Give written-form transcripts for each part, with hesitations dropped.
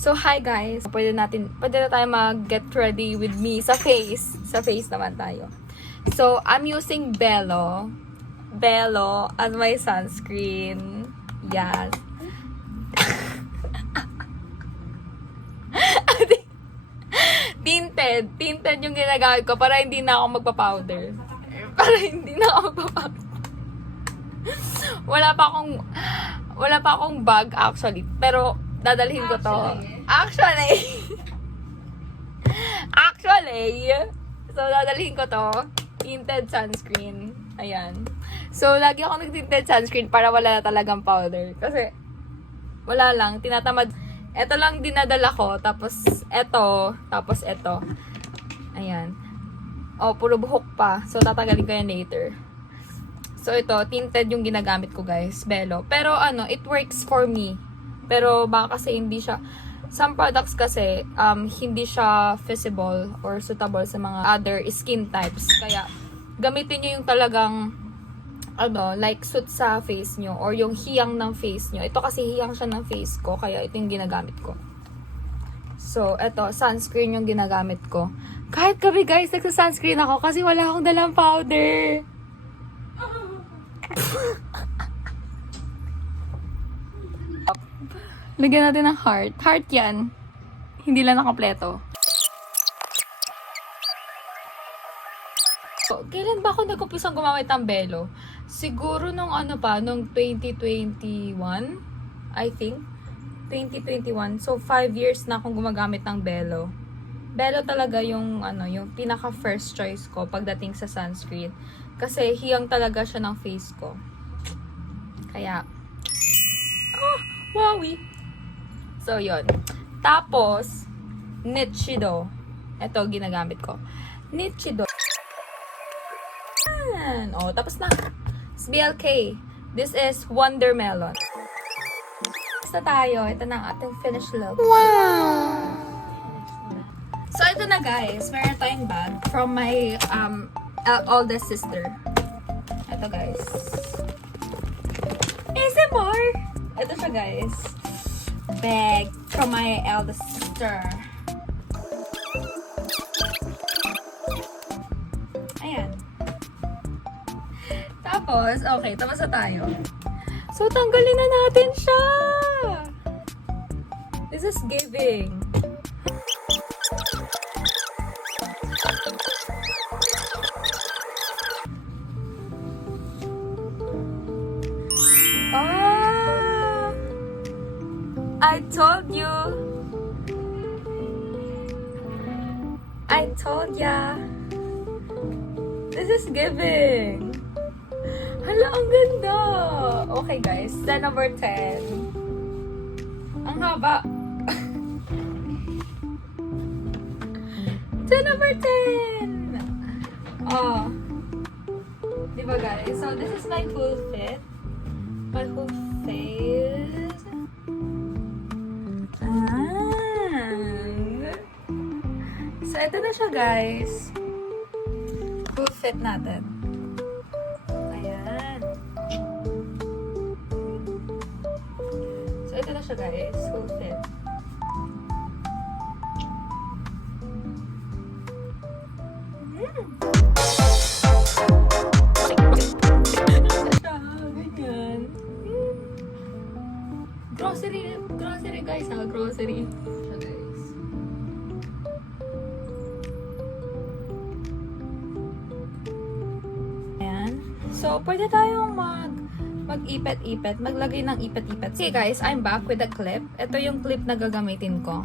So, hi guys! Pwede na tayo mag-get ready with me sa face. Sa face naman tayo. So, I'm using Bello as my sunscreen. Yes. Tinted yung ginagamit ko para hindi na ako magpa-powder. Wala pa akong bag actually, pero dadalhin ko to. Actually. So, dadalhin ko to. Tinted sunscreen. Ayan. So, lagi ako nag-tinted sunscreen para wala na talagang powder. Kasi, wala lang. Tinatamad. Ito lang dinadala ko. Tapos, ito. Ayan. Oh, puro buhok pa. So, tatagalin ko yan later. So, ito. Tinted yung ginagamit ko, guys. Bello. Pero, it works for me. Pero, baka kasi hindi siya... Some products kasi, hindi siya feasible or suitable sa mga other skin types. Kaya, gamitin nyo yung talagang, like, suit sa face nyo or yung hiyang ng face nyo. Ito kasi hiyang siya ng face ko, kaya ito yung ginagamit ko. So, ito, sunscreen yung ginagamit ko. Kahit gabi, guys, nagsa-sunscreen ako kasi wala akong dalang powder. Lagyan natin ng heart. Heart yan. Hindi lang nakampleto. So, kailan ba ako nag-umpisang gumamit ng Bello? Siguro nung nung 2021, I think. 2021. So, 5 years na akong gumagamit ng Bello. Bello talaga yung, yung pinaka-first choice ko pagdating sa sunscreen. Kasi hiyang talaga siya ng face ko. Kaya, wowie! So, yun. Tapos, Nichido. Ito, ginagamit ko. Nichido. Yan. Oh, tapos na. BLK. This is Wondermelon. Tapos na tayo. Ito na ang ating finished look. Wow! So, ito na guys. Meron tayong bag from my oldest sister. Ito guys. Is there more? Ito siya guys. Bag from my eldest sister. Ayan. Tapos, okay, tapos na tayo. So, tanggalin na natin siya! This is giving. I told ya. This is giving. Hala, ang ganda. Okay guys, the number 10. Ang haba. The number 10. Oh. Diba guys? So this is my full fit. My full face. So, ito na siya, guys. Full fit natin. Ayan. So, ito na siya, guys. Full fit. Ganyan. Grocery, guys, ha? Grocery. So, pwede tayong mag-ipet-ipet, maglagay ng ipet-ipet. Okay guys, I'm back with a clip. Ito yung clip na gagamitin ko.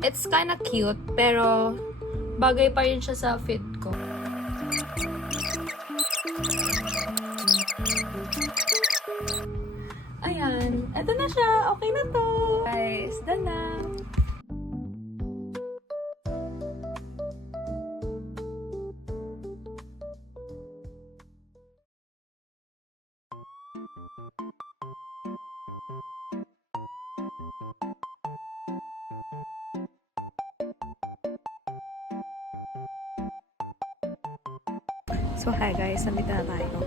It's kinda cute, pero bagay pa rin siya sa fit ko. Ayan, ito na siya. Okay na to. Guys, done na. So, hi guys, nandito na tayo.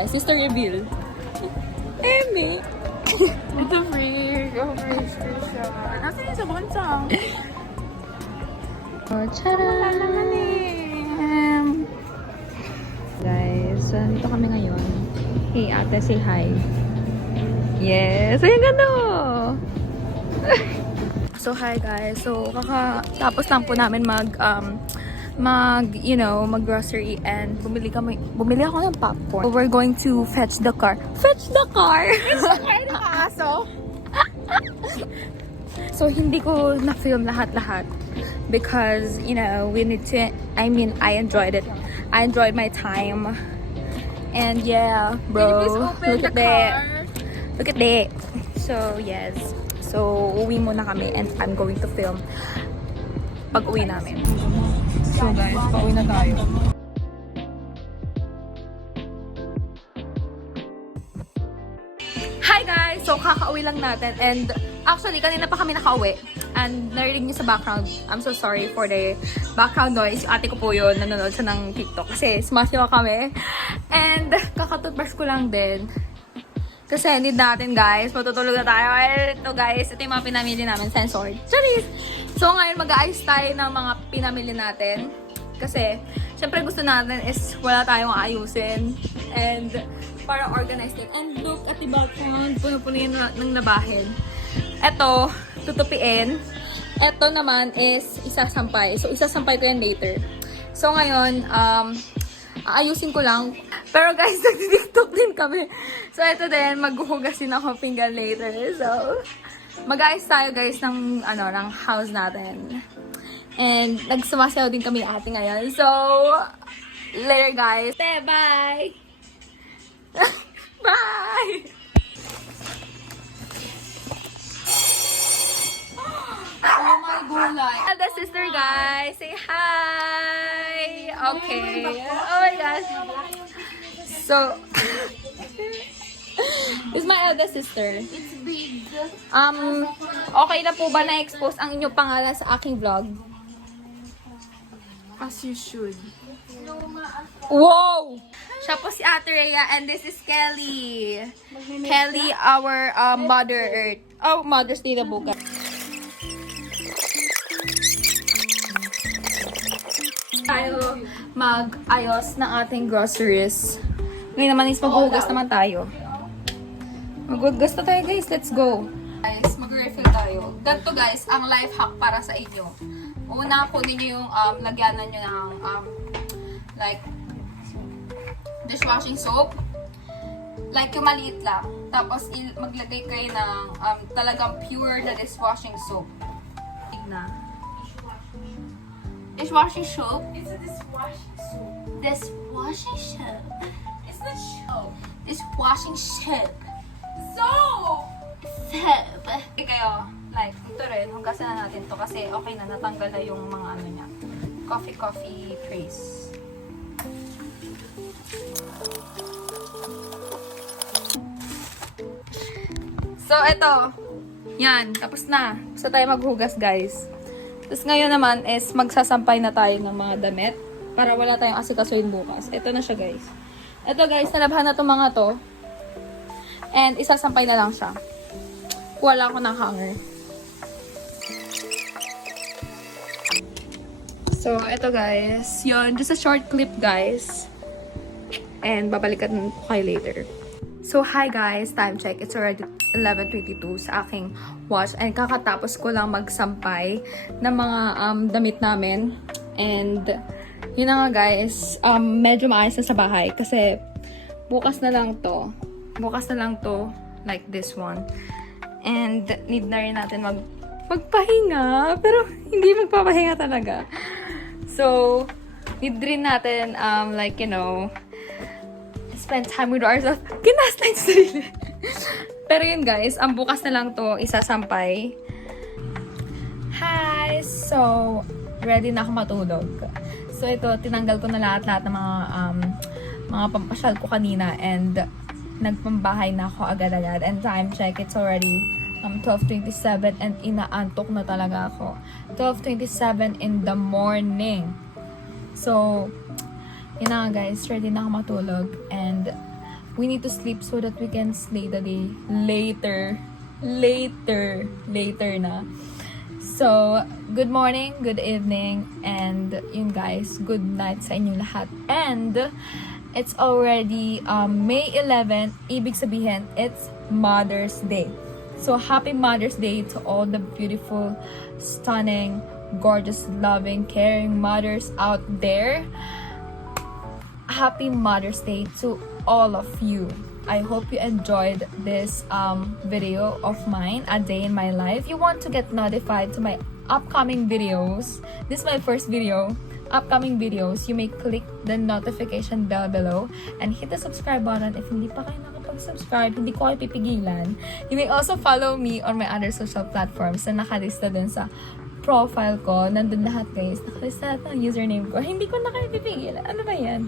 guys. Sister reveal. Amy! Ito free. Go free siya. Nasaan yung sa bansang? Oh, charan! Guys, so dito kami ngayon. Hey, ate, say hi. Yes! Ayun ganda! So, hi guys. So, kakatapos lang po namin mag-grocery and bumili ako ng popcorn. So, we're going to fetch the car. Fetch the car! Kaya nakaaso? So, hindi ko na-film lahat-lahat. Because, we need to, I enjoyed it. I enjoyed my time. And yeah, bro, look at that. Look at that. So, yes. So, uwi muna kami and I'm going to film pag uwi namin. So guys, pauwi na tayo. Hi guys! So, kakauwi lang natin and actually, kanina pa kami nakauwi and narinig niyo sa background. I'm so sorry for the background noise. Ate ko po yun, nanonood siya ng TikTok kasi smash nyo kami. And kakatutbrush ko lang din. Kasi need natin guys, matutulog na tayo. Ito guys, ito yung mga pinamili namin, sensor. Charis! So ngayon mag-aayos tayo ng mga pinamili natin. Kasi, syempre gusto natin is wala tayong aayusin. And para organized din. And look at the background, puno-puno yun ng nabahin. Ito, tutupiin. Ito naman is isasampay. So isasampay ko yan later. So ngayon, aayusin ko lang. Pero guys, nagtitiktok din kami. So, ito din, maghuhugas din ako pinggan later. So, mag-ayos tayo guys ng house natin. And, nagsumasayaw din kami ng ate ngayon. So, later guys. Bye! Bye! Oh my gulay. The sister guys, say hi. Okay. Oh my gosh. So, this is my eldest sister. It's big. Okay na po ba na-expose ang inyong pangalan sa aking vlog? As you should. Wow! Siya po si Ate Rhea and this is Kelly. Kelly, our Mother Earth. Oh, Mother's Day na bukas. Tayo mag-ayos ng ating groceries. Ngayon naman is maghuhugas naman tayo. Maghuhugas na tayo guys, let's go. Guys, mag-refill tayo. Ganito guys, ang life hack para sa inyo. Una, kunin nyo yung lagyanan nyo ng like dishwashing soap. Like yung maliit lang. Tapos maglagay kayo ng talagang pure na dishwashing soap. Tignan. Dishwashing soap? It's a dishwashing soap. Dishwashing soap. It's not soap. Dishwashing soap. Soap! Soap. Okay kayo, like, ito rin, hugasan na natin to kasi okay na, natanggal na yung mga ano niya. Coffee trace. So, ito. Yan, tapos na. Basta tayo maghugas, guys. Tapos ngayon naman is magsasampay na tayo ng mga damit para wala tayong asikasuhin bukas. Ito na siya, guys. Ito, guys, nalabhan na itong mga to. And isasampay na lang siya. Wala ako ng hanger. So, ito, guys. Yun, just a short clip, guys. And babalikan ko kayo later. So, hi guys. Time check. It's already 11:22 sa aking watch. And kakatapos ko lang magsampay ng mga damit namin. And, yun na nga guys. Medyo maayos na sa bahay. Kasi, bukas na lang to. Bukas na lang to. Like this one. And, need na rin natin magpahinga. Pero, hindi magpapahinga talaga. So, need rin natin, like, you know, spend time with ourselves. Kinaslight sarili. Pero yun guys, ang bukas na lang to isasampay. Hi! So, ready na ako matulog. So ito, tinanggal ko na lahat ng mga pampasyal ko kanina and nagpambahay na ako agad-agad. And time check, it's already 12:27 and inaantok na talaga ako. 12:27 in the morning. So, yun na nga guys, ready na ako matulog. And we need to sleep so that we can slay the day later na. So, good morning, good evening, and yun guys, good night sa inyong lahat. And it's already May 11, ibig sabihin, it's Mother's Day. So, happy Mother's Day to all the beautiful, stunning, gorgeous, loving, caring mothers out there. Happy Mother's Day to all of you. I hope you enjoyed this video of mine, A Day in My Life. If you want to get notified to my upcoming videos, this is my first video, upcoming videos, you may click the notification bell below and hit the subscribe button if hindi pa kayo nakapag-subscribe, hindi ko kayo pipigilan. You may also follow me on my other social platforms na nakalista din sa profile ko. Nandun lahat guys, nakalista lahat ng username ko. Hindi ko na kayo pipigilan. Ano ba yan?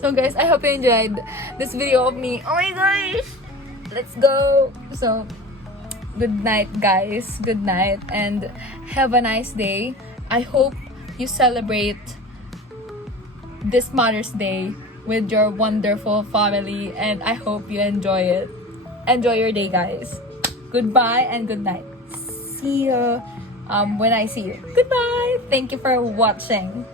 So guys, I hope you enjoyed this video of me. Oh my gosh! Let's go! So, good night guys. Good night and have a nice day. I hope you celebrate this Mother's Day with your wonderful family and I hope you enjoy it. Enjoy your day guys. Goodbye and good night. See you when I see you. Goodbye! Thank you for watching.